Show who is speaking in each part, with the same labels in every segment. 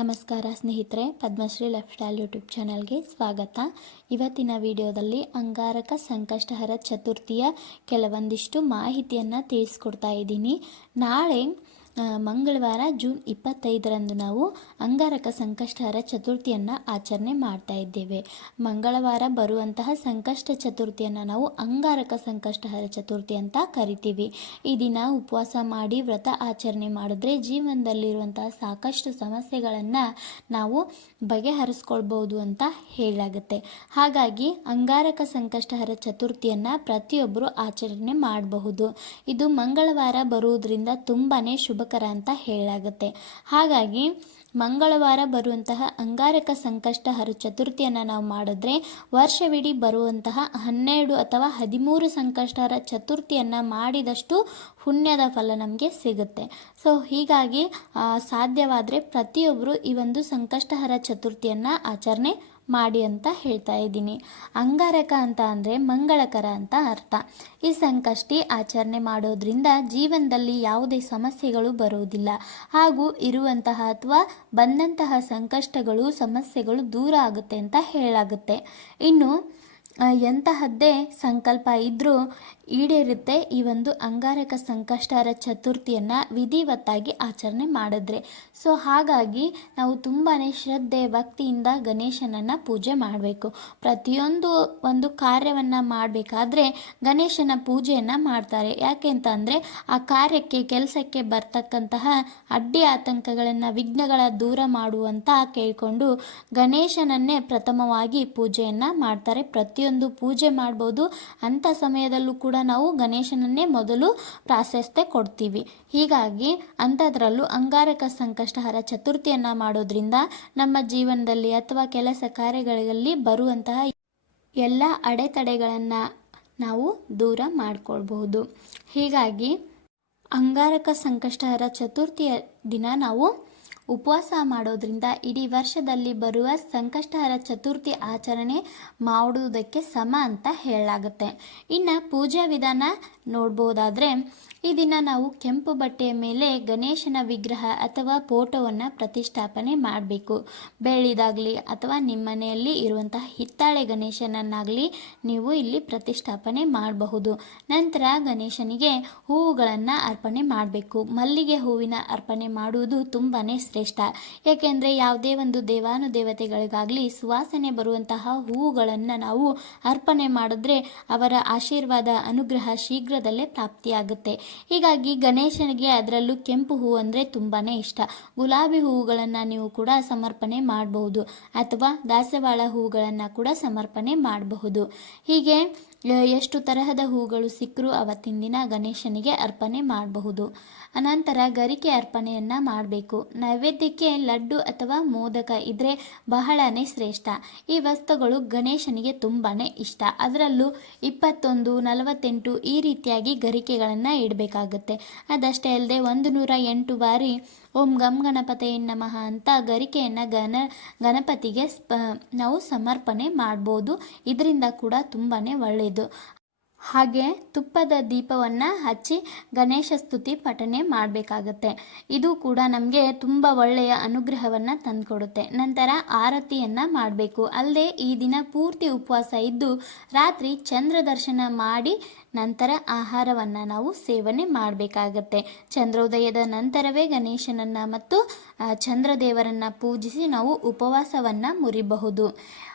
Speaker 1: ನಮಸ್ಕಾರ ಸ್ನೇಹಿತರೆ, Padmashri life style YouTube ಚಾನಲ್ಗೆ ಸ್ವಾಗತ. ಇವತ್ತಿನ ವಿಡಿಯೋದಲ್ಲಿ ಅಂಗಾರಕ ಸಂಕಷ್ಟಹರ ಚತುರ್ಥಿಯ ಕೆಲವೊಂದಿಷ್ಟು ಮಾಹಿತಿಯನ್ನು ತಿಳಿಸ್ಕೊಡ್ತಾ ಇದ್ದೀನಿ. ನಾಳೆ ಮಂಗಳವಾರ ಜೂನ್ ಇಪ್ಪತ್ತೈದರಂದು ನಾವು ಅಂಗಾರಕ ಸಂಕಷ್ಟಹರ ಚತುರ್ಥಿಯನ್ನು ಆಚರಣೆ ಮಾಡ್ತಾ ಇದ್ದೇವೆ. ಮಂಗಳವಾರ ಬರುವಂತಹ ಸಂಕಷ್ಟ ಚತುರ್ಥಿಯನ್ನು ನಾವು ಅಂಗಾರಕ ಸಂಕಷ್ಟಹರ ಚತುರ್ಥಿ ಅಂತ ಕರಿತೀವಿ. ಈ ದಿನ ಉಪವಾಸ ಮಾಡಿ ವ್ರತ ಆಚರಣೆ ಮಾಡಿದ್ರೆ ಜೀವನದಲ್ಲಿರುವಂತಹ ಸಾಕಷ್ಟು ಸಮಸ್ಯೆಗಳನ್ನು ನಾವು ಬಗೆಹರಿಸ್ಕೊಳ್ಬೋದು ಅಂತ ಹೇಳಾಗುತ್ತೆ ಹಾಗಾಗಿ ಅಂಗಾರಕ ಸಂಕಷ್ಟಹರ ಚತುರ್ಥಿಯನ್ನು ಪ್ರತಿಯೊಬ್ಬರು ಆಚರಣೆ ಮಾಡಬಹುದು. ಇದು ಮಂಗಳವಾರ ಬರುವುದರಿಂದ ತುಂಬಾ ಶುಭಕರ ಅಂತ ಹೇಳಲಾಗುತ್ತೆ. ಹಾಗಾಗಿ ಮಂಗಳವಾರ ಬರುವಂತಹ ಅಂಗಾರಕ ಸಂಕಷ್ಟಹರ ಚತುರ್ಥಿಯನ್ನು ನಾವು ಮಾಡಿದ್ರೆ ವರ್ಷವಿಡೀ ಬರುವಂತಹ ಹನ್ನೆರಡು ಅಥವಾ ಹದಿಮೂರು ಸಂಕಷ್ಟರ ಚತುರ್ಥಿಯನ್ನು ಮಾಡಿದಷ್ಟು ಪುಣ್ಯದ ಫಲ ನಮಗೆ ಸಿಗುತ್ತೆ. ಸೊ ಹೀಗಾಗಿ ಸಾಧ್ಯವಾದರೆ ಪ್ರತಿಯೊಬ್ಬರು ಈ ಒಂದು ಸಂಕಷ್ಟಹರ ಚತುರ್ಥಿಯನ್ನು ಆಚರಣೆ ಮಾಡಿ ಅಂತ ಹೇಳ್ತಾ ಇದ್ದೀನಿ. ಅಂಗಾರಕ ಅಂತ ಅಂದರೆ ಮಂಗಳಕರ ಅಂತ ಅರ್ಥ. ಈ ಸಂಕಷ್ಟಿ ಆಚರಣೆ ಮಾಡೋದ್ರಿಂದ ಜೀವನದಲ್ಲಿ ಯಾವುದೇ ಸಮಸ್ಯೆಗಳು ಬರುವುದಿಲ್ಲ. ಹಾಗೂ ಇರುವಂತಹ ಅಥವಾ ಬಂದಂತಹ ಸಂಕಷ್ಟಗಳು, ಸಮಸ್ಯೆಗಳು ದೂರ ಆಗುತ್ತೆ ಅಂತ ಹೇಳಾಗುತ್ತೆ ಇನ್ನು ಎಂತಹದ್ದೇ ಸಂಕಲ್ಪ ಇದ್ದರೂ ಈಡೇರುತ್ತೆ ಈ ಒಂದು ಅಂಗಾರಕ ಸಂಕಷ್ಟಹರ ಚತುರ್ಥಿಯನ್ನು ವಿಧಿವತ್ತಾಗಿ ಆಚರಣೆ ಮಾಡಿದ್ರೆ. ಸೊ ಹಾಗಾಗಿ ನಾವು ತುಂಬಾ ಶ್ರದ್ಧೆ, ಭಕ್ತಿಯಿಂದ ಗಣೇಶನನ್ನು ಪೂಜೆ ಮಾಡಬೇಕು. ಪ್ರತಿಯೊಂದು ಒಂದು ಕಾರ್ಯವನ್ನು ಮಾಡಬೇಕಾದ್ರೆ ಗಣೇಶನ ಪೂಜೆಯನ್ನು ಮಾಡ್ತಾರೆ. ಯಾಕೆ ಅಂತ ಅಂದರೆ ಆ ಕಾರ್ಯಕ್ಕೆ, ಕೆಲಸಕ್ಕೆ ಬರ್ತಕ್ಕಂತಹ ಅಡ್ಡಿ ಆತಂಕಗಳನ್ನು ವಿಘ್ನಗಳ ದೂರ ಮಾಡುವಂತ ಕೇಳಿಕೊಂಡು ಗಣೇಶನನ್ನೇ ಪ್ರಥಮವಾಗಿ ಪೂಜೆಯನ್ನು ಮಾಡ್ತಾರೆ. ಪ್ರತಿಯೊಂದು ಪೂಜೆ ಮಾಡ್ಬೋದು. ಅಂಥ ಸಮಯದಲ್ಲೂ ಕೂಡ ನಾವು ಗಣೇಶನನ್ನೇ ಮೊದಲು ಪ್ರಾಶಸ್ತ್ಯ ಕೊಡ್ತೀವಿ. ಹೀಗಾಗಿ ಅಂಥದ್ರಲ್ಲೂ ಅಂಗಾರಕ ಸಂಕಷ್ಟಹರ ಚತುರ್ಥಿಯನ್ನು ಮಾಡೋದ್ರಿಂದ ನಮ್ಮ ಜೀವನದಲ್ಲಿ ಅಥವಾ ಕೆಲಸ ಕಾರ್ಯಗಳಲ್ಲಿ ಬರುವಂತಹ ಎಲ್ಲ ಅಡೆತಡೆಗಳನ್ನು ನಾವು ದೂರ ಮಾಡಿಕೊಳ್ಬಹುದು. ಹೀಗಾಗಿ ಅಂಗಾರಕ ಸಂಕಷ್ಟಹರ ಚತುರ್ಥಿಯ ದಿನ ನಾವು ಉಪವಾಸ ಮಾಡೋದ್ರಿಂದ ಇಡೀ ವರ್ಷದಲ್ಲಿ ಬರುವ ಸಂಕಷ್ಟಹರ ಚತುರ್ಥಿ ಆಚರಣೆ ಮಾಡುವುದಕ್ಕೆ ಸಮ ಅಂತ ಹೇಳಲಾಗುತ್ತೆ. ಇನ್ನು ಪೂಜಾ ವಿಧಾನ ನೋಡ್ಬೋದಾದರೆ ಈ ದಿನ ನಾವು ಕೆಂಪು ಬಟ್ಟೆಯ ಮೇಲೆ ಗಣೇಶನ ವಿಗ್ರಹ ಅಥವಾ ಫೋಟೋವನ್ನು ಪ್ರತಿಷ್ಠಾಪನೆ ಮಾಡಬೇಕು. ಬೆಳ್ಳಿದಾಗಲಿ ಅಥವಾ ನಿಮ್ಮ ಮನೆಯಲ್ಲಿ ಇರುವಂತಹ ಹಿತ್ತಾಳೆ ಗಣೇಶನನ್ನಾಗಲಿ ನೀವು ಇಲ್ಲಿ ಪ್ರತಿಷ್ಠಾಪನೆ ಮಾಡಬಹುದು. ನಂತರ ಗಣೇಶನಿಗೆ ಹೂವುಗಳನ್ನು ಅರ್ಪಣೆ ಮಾಡಬೇಕು. ಮಲ್ಲಿಗೆ ಹೂವಿನ ಅರ್ಪಣೆ ಮಾಡುವುದು ತುಂಬಾ ಶ್ರೇಷ್ಠ. ಏಕೆಂದರೆ ಯಾವುದೇ ಒಂದು ದೇವಾನುದೇವತೆಗಳಿಗಾಗಲಿ ಸುವಾಸನೆ ಬರುವಂತಹ ಹೂವುಗಳನ್ನು ನಾವು ಅರ್ಪಣೆ ಮಾಡಿದ್ರೆ ಅವರ ಆಶೀರ್ವಾದ, ಅನುಗ್ರಹ ಶೀಘ್ರದಲ್ಲೇ ಪ್ರಾಪ್ತಿಯಾಗುತ್ತೆ. ಹೀಗಾಗಿ ಗಣೇಶನಿಗೆ ಅದರಲ್ಲೂ ಕೆಂಪು ಹೂವು ಅಂದರೆ ತುಂಬಾ ಇಷ್ಟ. ಗುಲಾಬಿ ಹೂವುಗಳನ್ನು ನೀವು ಕೂಡ ಸಮರ್ಪಣೆ ಮಾಡಬಹುದು. ಅಥವಾ ದಾಸವಾಳ ಹೂವುಗಳನ್ನು ಕೂಡ ಸಮರ್ಪಣೆ ಮಾಡಬಹುದು. ಹೀಗೆ ಎಷ್ಟು ತರಹದ ಹೂಗಳು ಸಿಕ್ಕರೂ ಅವತ್ತಿನ ದಿನ ಗಣೇಶನಿಗೆ ಅರ್ಪಣೆ ಮಾಡಬಹುದು. ಅನಂತರ ಗರಿಕೆ ಅರ್ಪಣೆಯನ್ನು ಮಾಡಬೇಕು. ನೈವೇದ್ಯಕ್ಕೆ ಲಡ್ಡು ಅಥವಾ ಮೋದಕ ಇದ್ರೆ ಬಹಳನೇ ಶ್ರೇಷ್ಠ. ಈ ವಸ್ತುಗಳು ಗಣೇಶನಿಗೆ ತುಂಬಾ ಇಷ್ಟ. ಅದರಲ್ಲೂ ಇಪ್ಪತ್ತೊಂದು, ನಲವತ್ತೆಂಟು ಈ ರೀತಿಯಾಗಿ ಗರಿಕೆಗಳನ್ನು ಇಡಬೇಕಾಗುತ್ತೆ. ಅದಷ್ಟೇ ಅಲ್ಲದೆ ಒಂದು ನೂರ ಎಂಟು ಬಾರಿ ಓಂ ಗಂ ಗಣಪತೇ ನಮಃ ಅಂತ ಗರಿಕೆಯನ್ನು ಗಣ ಗಣಪತಿಗೆ ನಾವು ಸಮರ್ಪಣೆ ಮಾಡ್ಬೋದು. ಇದರಿಂದ ಕೂಡ ತುಂಬಾ ಒಳ್ಳೆಯದು ಹಾಗೆ ತುಪ್ಪದ ದೀಪವನ್ನು ಹಚ್ಚಿ ಗಣೇಶ ಸ್ತುತಿ ಪಠನೆ ಮಾಡಬೇಕಾಗತ್ತೆ. ಇದು ಕೂಡ ನಮಗೆ ತುಂಬ ಒಳ್ಳೆಯ ಅನುಗ್ರಹವನ್ನು ತಂದುಕೊಡುತ್ತೆ. ನಂತರ ಆರತಿಯನ್ನು ಮಾಡಬೇಕು. ಅಲ್ಲದೆ ಈ ದಿನ ಪೂರ್ತಿ ಉಪವಾಸ ಇದ್ದು ರಾತ್ರಿ ಚಂದ್ರ ದರ್ಶನ ಮಾಡಿ ನಂತರ ಆಹಾರವನ್ನು ನಾವು ಸೇವನೆ ಮಾಡಬೇಕಾಗತ್ತೆ. ಚಂದ್ರೋದಯದ ನಂತರವೇ ಗಣೇಶನನ್ನು ಮತ್ತು ಚಂದ್ರದೇವರನ್ನು ಪೂಜಿಸಿ ನಾವು ಉಪವಾಸವನ್ನು ಮುರಿಬಹುದು.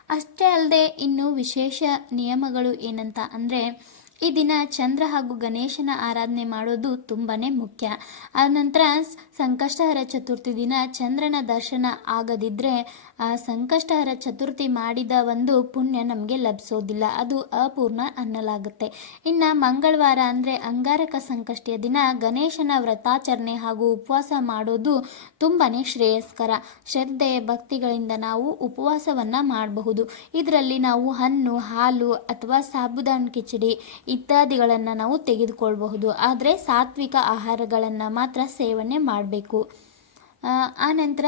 Speaker 1: ಅಷ್ಟೇ ಅಲ್ಲದೆ ಇನ್ನು ವಿಶೇಷ ನಿಯಮಗಳು ಏನಂತ ಅಂದರೆ ಈ ದಿನ ಚಂದ್ರ ಹಾಗೂ ಗಣೇಶನ ಆರಾಧನೆ ಮಾಡೋದು ತುಂಬಾ ಮುಖ್ಯ. ಆನಂತರ ಸಂಕಷ್ಟಹರ ಚತುರ್ಥಿ ದಿನ ಚಂದ್ರನ ದರ್ಶನ ಆಗದಿದ್ದರೆ ಆ ಸಂಕಷ್ಟಹರ ಚತುರ್ಥಿ ಮಾಡಿದ ಒಂದು ಪುಣ್ಯ ನಮಗೆ ಲಭಿಸೋದಿಲ್ಲ. ಅದು ಅಪೂರ್ಣ ಅನ್ನಲಾಗುತ್ತೆ. ಇನ್ನು ಮಂಗಳವಾರ ಅಂದರೆ ಅಂಗಾರಕ ಸಂಕಷ್ಟಿಯ ದಿನ ಗಣೇಶನ ವ್ರತಾಚರಣೆ ಹಾಗೂ ಉಪವಾಸ ಮಾಡೋದು ತುಂಬಾ ಶ್ರೇಯಸ್ಕರ. ಶ್ರದ್ಧೆ, ಭಕ್ತಿಗಳಿಂದ ನಾವು ಉಪವಾಸವನ್ನು ಮಾಡಬಹುದು. ಇದರಲ್ಲಿ ನಾವು ಹಣ್ಣು, ಹಾಲು ಅಥವಾ ಸಾಬುದಾನ್ ಕಿಚಡಿ ಇತ್ಯಾದಿಗಳನ್ನು ನಾವು ತೆಗೆದುಕೊಳ್ಬಹುದು. ಆದರೆ ಸಾತ್ವಿಕ ಆಹಾರಗಳನ್ನು ಮಾತ್ರ ಸೇವನೆ ಮಾಡಬೇಕು. ಆನಂತರ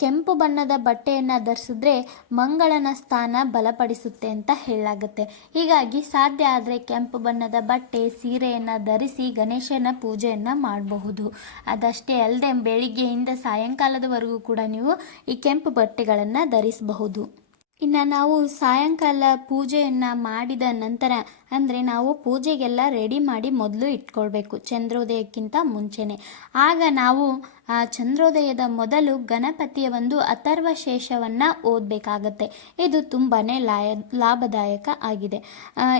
Speaker 1: ಕೆಂಪು ಬಣ್ಣದ ಬಟ್ಟೆಯನ್ನು ಧರಿಸಿದ್ರೆ ಮಂಗಳನ ಸ್ಥಾನ ಬಲಪಡಿಸುತ್ತೆ ಅಂತ ಹೇಳಲಾಗುತ್ತೆ. ಹೀಗಾಗಿ ಸಾಧ್ಯ ಆದರೆ ಕೆಂಪು ಬಣ್ಣದ ಬಟ್ಟೆ, ಸೀರೆಯನ್ನು ಧರಿಸಿ ಗಣೇಶನ ಪೂಜೆಯನ್ನು ಮಾಡಬಹುದು. ಅದಷ್ಟೇ ಅಲ್ಲದೆ ಬೆಳಿಗ್ಗೆಯಿಂದ ಸಾಯಂಕಾಲದವರೆಗೂ ಕೂಡ ನೀವು ಈ ಕೆಂಪು ಬಟ್ಟೆಗಳನ್ನು ಧರಿಸಬಹುದು. ಇನ್ನು ನಾವು ಸಾಯಂಕಾಲ ಪೂಜೆಯನ್ನು ಮಾಡಿದ ನಂತರ, ಅಂದರೆ ನಾವು ಪೂಜೆಗೆಲ್ಲ ರೆಡಿ ಮಾಡಿ ಮೊದಲು ಇಟ್ಕೊಳ್ಬೇಕು ಚಂದ್ರೋದಯಕ್ಕಿಂತ ಮುಂಚೆನೇ. ಆಗ ನಾವು ಆ ಚಂದ್ರೋದಯದ ಮೊದಲು ಗಣಪತಿಯ ಒಂದು ಅಥರ್ವ ಶೇಷವನ್ನು ಓದಬೇಕಾಗತ್ತೆ. ಇದು ತುಂಬಾ ಲಾಯ, ಲಾಭದಾಯಕ ಆಗಿದೆ.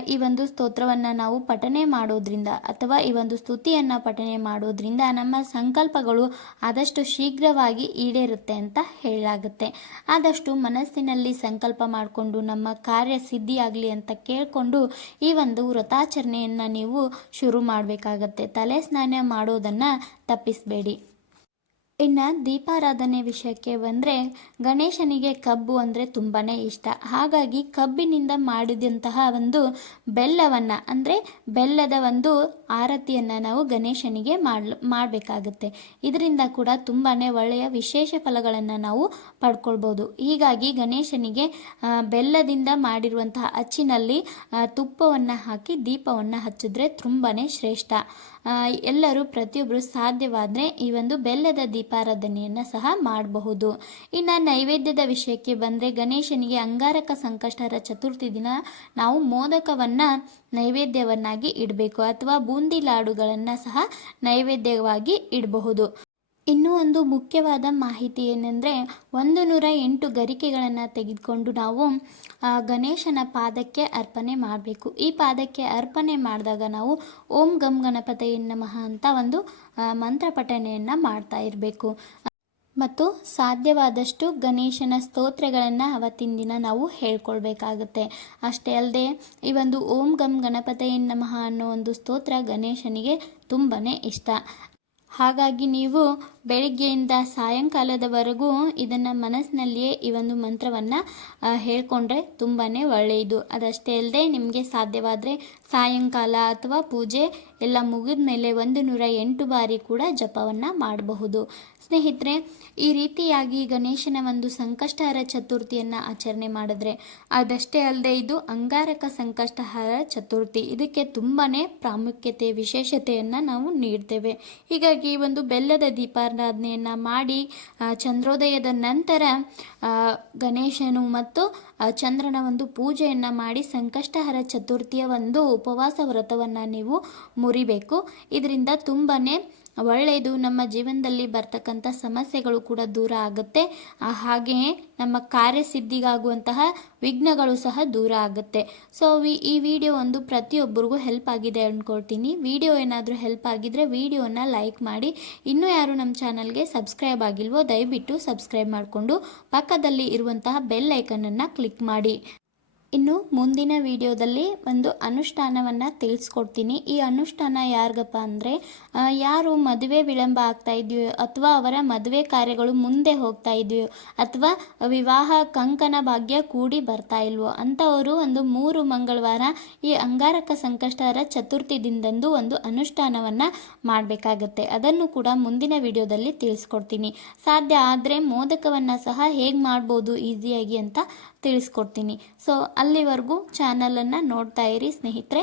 Speaker 1: ಈ ಒಂದು ಸ್ತೋತ್ರವನ್ನು ನಾವು ಪಠನೆ ಮಾಡೋದ್ರಿಂದ ಅಥವಾ ಈ ಒಂದು ಸ್ತುತಿಯನ್ನು ಪಠನೆ ಮಾಡೋದ್ರಿಂದ ನಮ್ಮ ಸಂಕಲ್ಪಗಳು ಆದಷ್ಟು ಶೀಘ್ರವಾಗಿ ಈಡೇರುತ್ತೆ ಅಂತ ಹೇಳಲಾಗುತ್ತೆ. ಆದಷ್ಟು ಮನಸ್ಸಿನಲ್ಲಿ ಸಂಕಲ್ಪ ಮಾಡಿಕೊಂಡು ನಮ್ಮ ಕಾರ್ಯ ಸಿದ್ಧಿಯಾಗಲಿ ಅಂತ ಕೇಳಿಕೊಂಡು ಈ ಒಂದು ವ್ರತಾಚರಣೆಯನ್ನು ನೀವು ಶುರು ಮಾಡಬೇಕಾಗತ್ತೆ. ತಲೆ ಸ್ನಾನ ಮಾಡೋದನ್ನು ತಪ್ಪಿಸಬೇಡಿ. ಇನ್ನು ದೀಪಾರಾಧನೆ ವಿಷಯಕ್ಕೆ ಬಂದರೆ ಗಣೇಶನಿಗೆ ಕಬ್ಬು ಅಂದರೆ ತುಂಬಾ ಇಷ್ಟ. ಹಾಗಾಗಿ ಕಬ್ಬಿನಿಂದ ಮಾಡಿದಂತಹ ಒಂದು ಬೆಲ್ಲವನ್ನು ಅಂದರೆ ಬೆಲ್ಲದ ಒಂದು ಆರತಿಯನ್ನು ನಾವು ಗಣೇಶನಿಗೆ ಮಾಡಬೇಕಾಗುತ್ತೆ. ಇದರಿಂದ ಕೂಡ ತುಂಬಾ ಒಳ್ಳೆಯ ವಿಶೇಷ ಫಲಗಳನ್ನು ನಾವು ಪಡ್ಕೊಳ್ಬೋದು. ಹೀಗಾಗಿ ಗಣೇಶನಿಗೆ ಬೆಲ್ಲದಿಂದ ಮಾಡಿರುವಂತಹ ಅಚ್ಚಿನಲ್ಲಿ ತುಪ್ಪವನ್ನು ಹಾಕಿ ದೀಪವನ್ನು ಹಚ್ಚಿದ್ರೆ ತುಂಬಾ ಶ್ರೇಷ್ಠ. ಎಲ್ಲರೂ ಪ್ರತಿಯೊಬ್ಬರು ಸಾಧ್ಯವಾದರೆ ಈ ಒಂದು ಬೆಲ್ಲದ ದೀಪಾರಾಧನೆಯನ್ನು ಸಹ ಮಾಡಬಹುದು. ಇನ್ನು ನೈವೇದ್ಯದ ವಿಷಯಕ್ಕೆ ಬಂದರೆ ಗಣೇಶನಿಗೆ ಅಂಗಾರಕ ಸಂಕಷ್ಟರ ಚತುರ್ಥಿ ದಿನ ನಾವು ಮೋದಕವನ್ನು ನೈವೇದ್ಯವನ್ನಾಗಿ ಇಡಬೇಕು ಅಥವಾ ಬೂಂದಿ ಲಾಡುಗಳನ್ನು ಸಹ ನೈವೇದ್ಯವಾಗಿ ಇಡಬಹುದು. ಇನ್ನೂ ಒಂದು ಮುಖ್ಯವಾದ ಮಾಹಿತಿ ಏನೆಂದರೆ ಒಂದು ನೂರ ಎಂಟು ಗರಿಕೆಗಳನ್ನು ತೆಗೆದುಕೊಂಡು ನಾವು ಗಣೇಶನ ಪಾದಕ್ಕೆ ಅರ್ಪಣೆ ಮಾಡಬೇಕು. ಈ ಪಾದಕ್ಕೆ ಅರ್ಪಣೆ ಮಾಡಿದಾಗ ನಾವು ಓಂ ಗಂ ಗಣಪತಿ ನಮಃ ಅಂತ ಒಂದು ಮಂತ್ರ ಪಠಣೆಯನ್ನು ಮಾಡ್ತಾ ಇರಬೇಕು. ಮತ್ತು ಸಾಧ್ಯವಾದಷ್ಟು ಗಣೇಶನ ಸ್ತೋತ್ರಗಳನ್ನು ಅವತ್ತಿನ ದಿನ ನಾವು ಹೇಳ್ಕೊಳ್ಬೇಕಾಗುತ್ತೆ. ಅಷ್ಟೇ ಅಲ್ಲದೆ ಈ ಒಂದು ಓಂ ಗಂ ಗಣಪತಿ ನಮಃ ಅನ್ನೋ ಒಂದು ಸ್ತೋತ್ರ ಗಣೇಶನಿಗೆ ತುಂಬಾ ಇಷ್ಟ. ಹಾಗಾಗಿ ನೀವು ಬೆಳಿಗ್ಗೆಯಿಂದ ಸಾಯಂಕಾಲದವರೆಗೂ ಇದನ್ನು ಮನಸ್ಸಿನಲ್ಲಿಯೇ ಈ ಒಂದು ಮಂತ್ರವನ್ನು ಹೇಳ್ಕೊಂಡ್ರೆ ತುಂಬಾ ಒಳ್ಳೆಯದು. ಅದಷ್ಟೇ ಅಲ್ಲದೆ ನಿಮಗೆ ಸಾಧ್ಯವಾದರೆ ಸಾಯಂಕಾಲ ಅಥವಾ ಪೂಜೆ ಎಲ್ಲ ಮುಗಿದ ಮೇಲೆ ಒಂದು ನೂರ ಎಂಟು ಬಾರಿ ಕೂಡ ಜಪವನ್ನು ಮಾಡಬಹುದು. ಸ್ನೇಹಿತರೆ, ಈ ರೀತಿಯಾಗಿ ಗಣೇಶನ ಒಂದು ಸಂಕಷ್ಟಹರ ಚತುರ್ಥಿಯನ್ನು ಆಚರಣೆ ಮಾಡಿದ್ರೆ, ಅದಷ್ಟೇ ಅಲ್ಲದೆ ಇದು ಅಂಗಾರಕ ಸಂಕಷ್ಟಹರ ಚತುರ್ಥಿ. ಇದಕ್ಕೆ ತುಂಬಾ ಪ್ರಾಮುಖ್ಯತೆ, ವಿಶೇಷತೆಯನ್ನು ನಾವು ನೀಡ್ತೇವೆ. ಹೀಗಾಗಿ ಒಂದು ಬೆಲ್ಲದ ದೀಪಾರಾಧನೆಯನ್ನು ಮಾಡಿ ಚಂದ್ರೋದಯದ ನಂತರ ಗಣೇಶನು ಮತ್ತು ಚಂದ್ರನ ಒಂದು ಪೂಜೆಯನ್ನು ಮಾಡಿ ಸಂಕಷ್ಟಹರ ಚತುರ್ಥಿಯ ಒಂದು ಉಪವಾಸ ವ್ರತವನ್ನು ನೀವು ಮುರಿಬೇಕು. ಇದರಿಂದ ತುಂಬಾ ಒಳ್ಳೆಯದು. ನಮ್ಮ ಜೀವನದಲ್ಲಿ ಬರ್ತಕ್ಕಂಥ ಸಮಸ್ಯೆಗಳು ಕೂಡ ದೂರ ಆಗುತ್ತೆ. ಹಾಗೆಯೇ ನಮ್ಮ ಕಾರ್ಯಸಿದ್ಧಿಗಾಗುವಂತಹ ವಿಘ್ನಗಳು ಸಹ ದೂರ ಆಗುತ್ತೆ. ಸೊ ಈ ವಿಡಿಯೋ ಒಂದು ಪ್ರತಿಯೊಬ್ಬರಿಗೂ ಹೆಲ್ಪ್ ಆಗಿದೆ ಅಂದ್ಕೊಳ್ತೀನಿ ವಿಡಿಯೋ ಏನಾದರೂ ಹೆಲ್ಪ್ ಆಗಿದ್ರೆ ವಿಡಿಯೋನ ಲೈಕ್ ಮಾಡಿ. ಇನ್ನೂ ಯಾರು ನಮ್ಮ ಚಾನಲ್ಗೆ ಸಬ್ಸ್ಕ್ರೈಬ್ ಆಗಿಲ್ವೋ ದಯವಿಟ್ಟು ಸಬ್ಸ್ಕ್ರೈಬ್ ಮಾಡಿಕೊಂಡು ಪಕ್ಕದಲ್ಲಿ ಇರುವಂತಹ ಬೆಲ್ ಐಕನನ್ನು ಕ್ಲಿಕ್ ಮಾಡಿ. ಇನ್ನು ಮುಂದಿನ ವಿಡಿಯೋದಲ್ಲಿ ಒಂದು ಅನುಷ್ಠಾನವನ್ನು ತಿಳಿಸ್ಕೊಡ್ತೀನಿ. ಈ ಅನುಷ್ಠಾನ ಯಾರಿಗಪ್ಪ ಅಂದರೆ ಯಾರು ಮದುವೆ ವಿಳಂಬ ಆಗ್ತಾ ಇದೆಯೋ ಅಥವಾ ಅವರ ಮದುವೆ ಕಾರ್ಯಗಳು ಮುಂದೆ ಹೋಗ್ತಾ ಇದೆಯೋ ಅಥವಾ ವಿವಾಹ ಕಂಕಣ ಭಾಗ್ಯ ಕೂಡಿ ಬರ್ತಾ ಇಲ್ವೋ ಅಂಥವರು ಒಂದು ಮೂರು ಮಂಗಳವಾರ ಈ ಅಂಗಾರಕ ಸಂಕಷ್ಟರ ಚತುರ್ಥಿ ದಿನದಂದು ಒಂದು ಅನುಷ್ಠಾನವನ್ನು ಮಾಡಬೇಕಾಗತ್ತೆ. ಅದನ್ನು ಕೂಡ ಮುಂದಿನ ವಿಡಿಯೋದಲ್ಲಿ ತಿಳಿಸ್ಕೊಡ್ತೀನಿ. ಸಾಧ್ಯ ಆದರೆ ಮೋದಕವನ್ನು ಸಹ ಹೇಗೆ ಮಾಡ್ಬೋದು ಈಸಿಯಾಗಿ ಅಂತ ತಿಳಿಸ್ಕೊಡ್ತೀನಿ. ಸೊ ಅಲ್ಲಿವರೆಗೂ ಚಾನಲನ್ನು ನೋಡ್ತಾ ಇರಿ ಸ್ನೇಹಿತರೆ.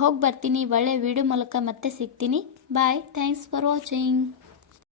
Speaker 1: ಹೋಗಿ ಬರ್ತೀನಿ ಒಳ್ಳೆ ವಿಡಿಯೋ ಮೂಲಕ ಮತ್ತೆ ಸಿಗ್ತೀನಿ. Bye thanks for watching